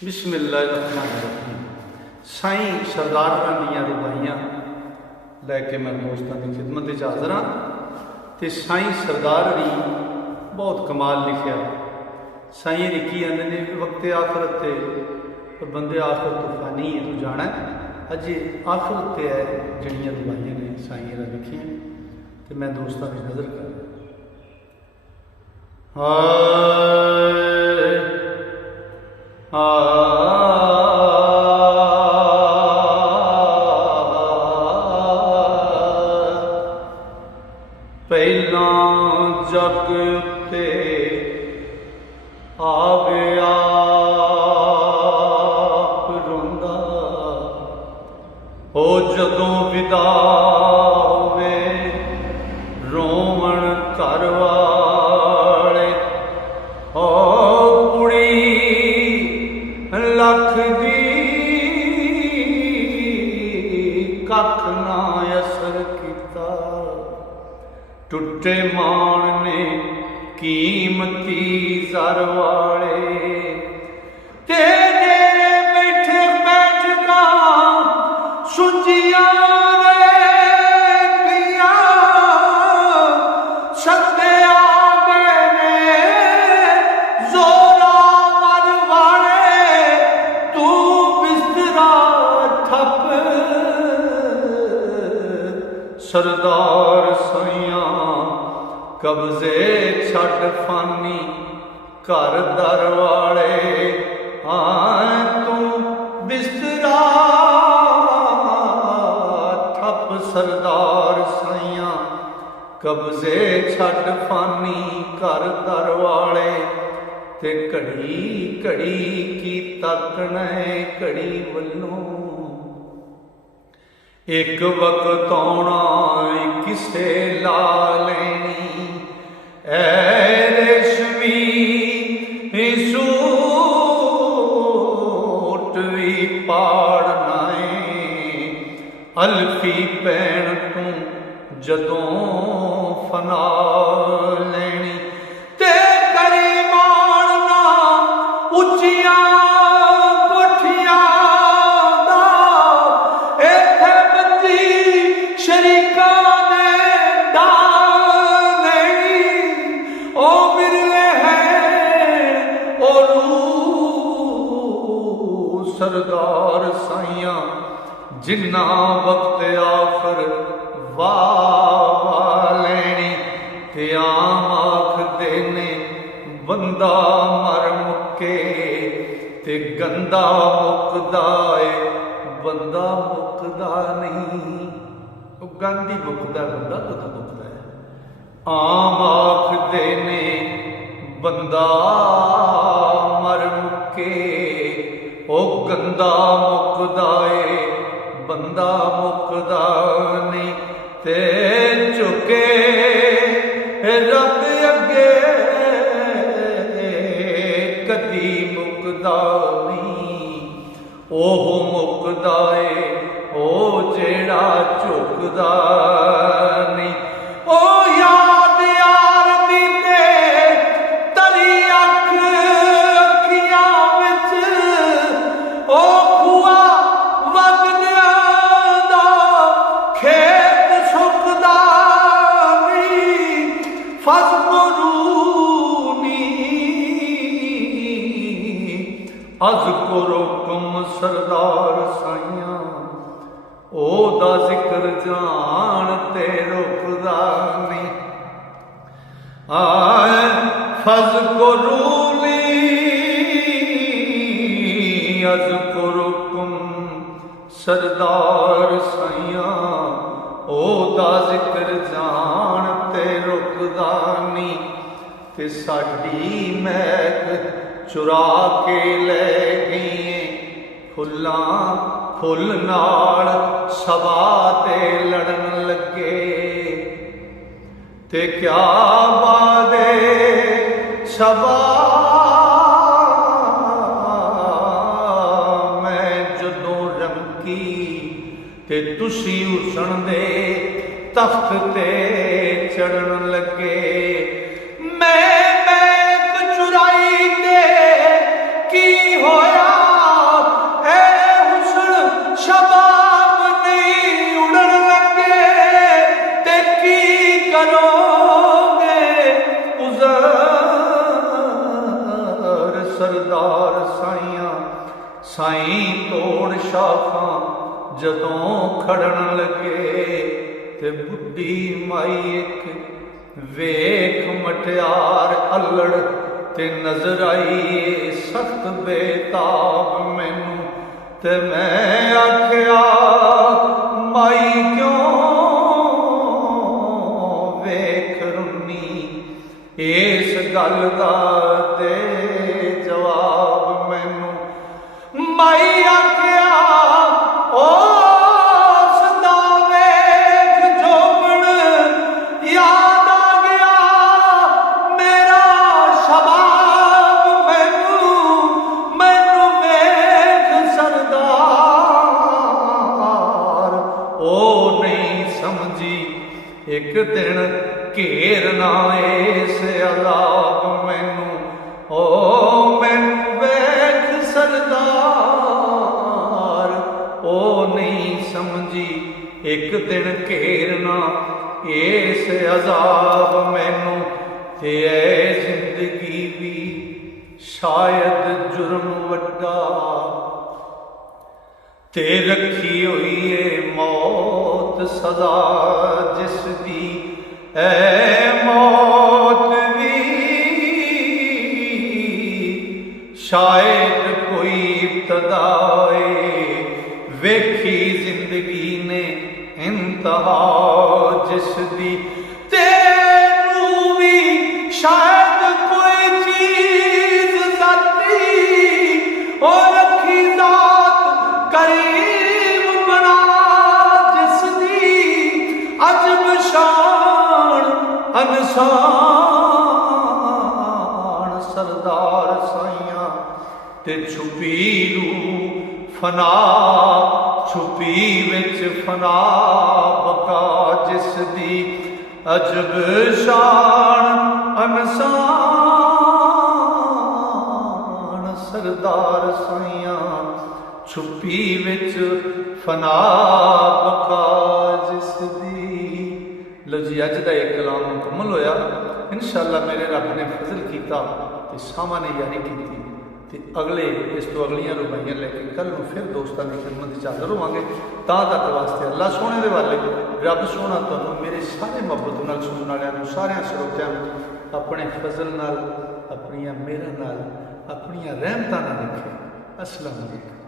बिस्मिल्लाहिर्रहमानिर्रहीम। साईं सरदारां दीयां रुबाइयां लैके मैं दोस्तों की खिदमत हाज़र हाँ। तो साईं सरदार ने बहुत कमाल लिखा। साईं लिखी आते ने वक्त आखरत पर बंदे आखरत तो फानी है, तू जाना अजे आखरत है। जड़ियाँ रुबाइयां ने साईं लिखियां तो मैं दोस्तों की नज़र कर पहला जग ते आवे आप रोंदा हो जदों विदा होवे रोवण घर वाले ओ कुड़ी लख दी कख ना असर कीता टुटे मान ने कीमती जर वाले ते डेरे बैठे बैठका सुजिया रे पिया सत्ते आ गए ने जोरा मर वाले तू बिस्तरा ठप सरदार सैया कब्जे छड़ फानी घर दर वाले आए तू बिस्तरा ठप सरदार सैया कब्जे छड़ फानी घर दर वाले ते घड़ी घड़ी की तकना घड़ी वल्लों एक वक्त आना किसे ला लेनी रेशमी सूट भी पाड़ना अल्फी पैण तू जदों फना लेनी ते करी मारना उचिया शरीका ने डाल ओ बिरले हैं ओलू सरदार साइया जिन्ना वक्त आखर वाह लेनी ते आम आख देने बंदा मर मुके ते गंदा मुकदा है बंदा मुकदा नहीं गांधी मुकदा बंदा कदों मुकदा है आम आख देने बंदा मर मुके ओ गंदा मुकदा है बंदा मुकदा नहीं ते झुके रब अगे कदी मुकदा नहीं ओह मुकदा है ओ जेड़ा झुकदा नहीं ओ याद यार दी ते तरी अख अखियां विच ओ खुआ वगदिया दा खेत सुकदा नहीं फज़कुरूनी अज़कुरुकुम सरदार साइया ओदा जिक्र जान ते रुकदा नहीं आए फज़कुरूनी अज़कुरुकुम सरदार सैया ओदा जिक्र जान ते रुकदा नहीं ते साडी महक चुरा के ले गई फुल्लां फुल नाल सभा ते लड़न लगे ते क्या बादे सभा मैं जदों रमकी ते तुसी हुसन दे तख्त ते चढ़न लगे मैं चुराई ते की होया सरदार साइयां साईं तोड़ शाखां जदों खड़न लगे ते बुढ़ी माई एक वेख मटियार अल्लड़ ते नजर आई सख्त बेताब मैनू ते मैं आख्या माई क्यों वेख रुन्नी इस गल दा दे जवाब मैनू माई आख्या ओ सदा वेख जोगण याद आ गया मेरा शबाब मैनू मैनू वेख सरदार ओ नहीं समझी एक दिन घेरना इस अलाब मैनू ओ मैनू वेख सरदार ओ नहीं समझी एक दिन घेरना इस अजाब मैनू ते जिंदगी भी शायद जुर्म वड्डा ते रखी हुई है मौत सदा जिसदी ऐ मौत भी शायद कोई इब्तदाए वेखी जिंदगी ने इंतहा जिसदी तेनू भी शायद कोई चीज जाती और रखी जात करीब बना जिसदी अजब शान अनसान सरदार साइयां ते छुपी रूह फना छुपी विच फना बका जिसदी अजब शान अनसान सरदार साइयां छुपी विच फना बका जिसदी। लो जी अज का एक कलाम मुकम्मल होया। इंशाअल्लाह मेरे रब ने फजल किया तो सामा ने यारी की ते अगले इस तो अगलियां रुबाइयां लैके कल में फिर दोस्तों की खिदमत हाजिर होवांगे। तां तक वास्ते अल्लाह सोने के वाले रब सोना तुहानूं मेरे सारे मुहब्बत नाल सुनने वालियां सारे श्रोतियां अपने फजल नाल अपनियां मेहरां नाल अपनियां रहमतां नाल रखे। अस्सलाम वालेकुम।